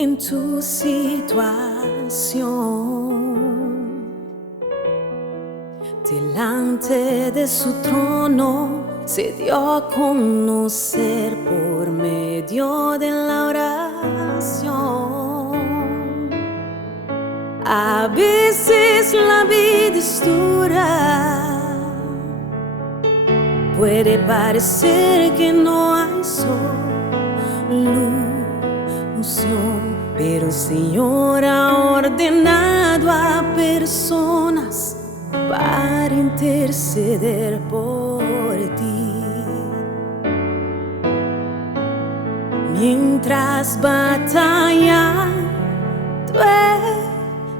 en tu situación. Delante de su trono se dio a conocer por medio de la oración. A veces la vida es dura, puede parecer que no hay solución, pero el Señor ha ordenado a personas para interceder por ti. Mientras batalla tú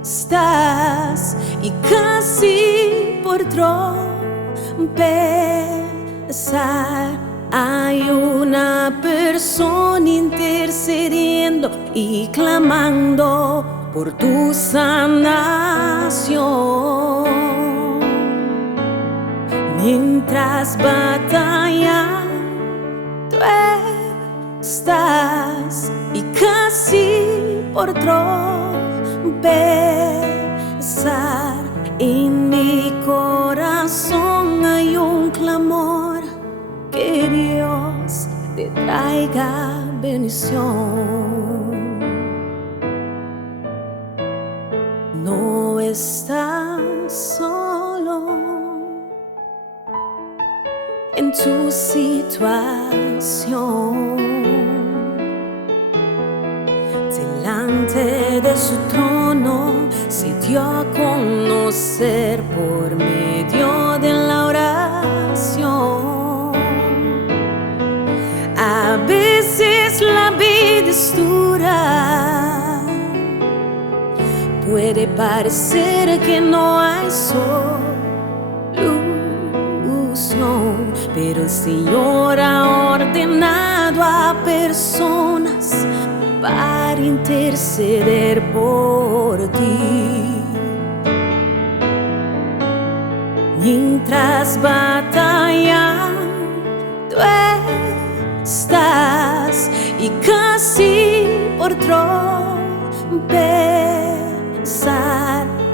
estás y casi por tropezar, hay una persona intercediendo y clamando por tu sanación. Mientras batalla tú estás y casi por tropezar, en mi corazón hay un clamor, que Dios te traiga bendición. No estás solo en tu situación. Delante de su trono se dio a conocer por medio de la oración. A veces la vida es dura, puede parecer que no hay solución, pero el Señor ha ordenado a personas para interceder por ti. Mientras batalla tú estás y casi por tropezar,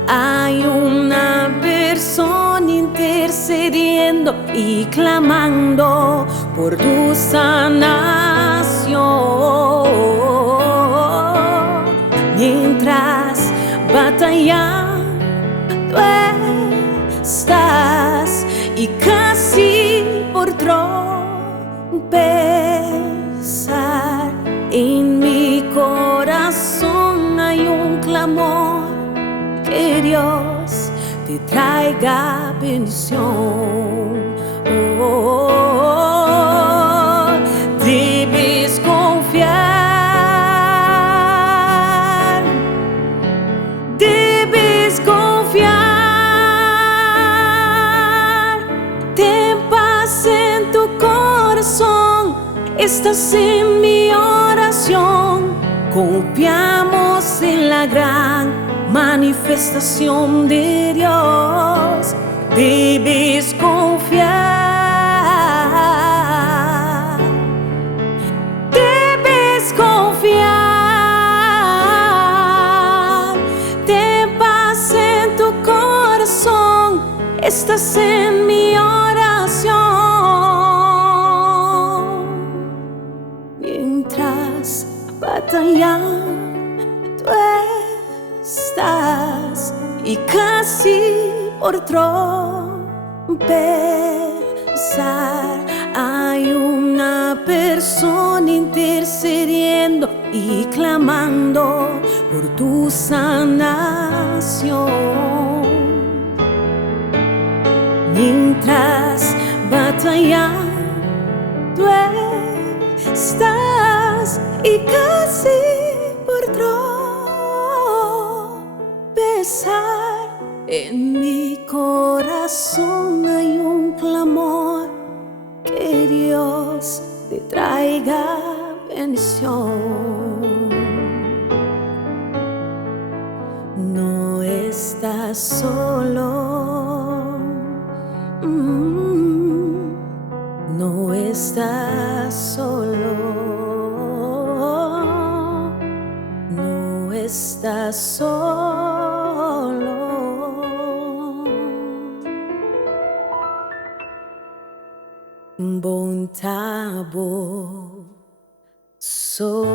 hay una persona intercediendo y clamando por tu sanación. Mientras batalla tú estás y casi por tropezar, en mi corazón hay un clamor, que Dios te traiga bendición. Debes confiar, debes confiar. Ten paz en tu corazón, estás en mi oración. Confiamos en la gran manifestación de Dios. Debes confiar, debes confiar. Ten paz en tu corazón, estás en mi oración. Mientras batallas tú estás y casi por tropezar, hay una persona intercediendo y clamando por tu sanación. Mientras batalla tú estás y casi por tropezar, en mi corazón hay un clamor, que Dios te traiga bendición. No estás solo, no estás solo. estás solo. Bontabo so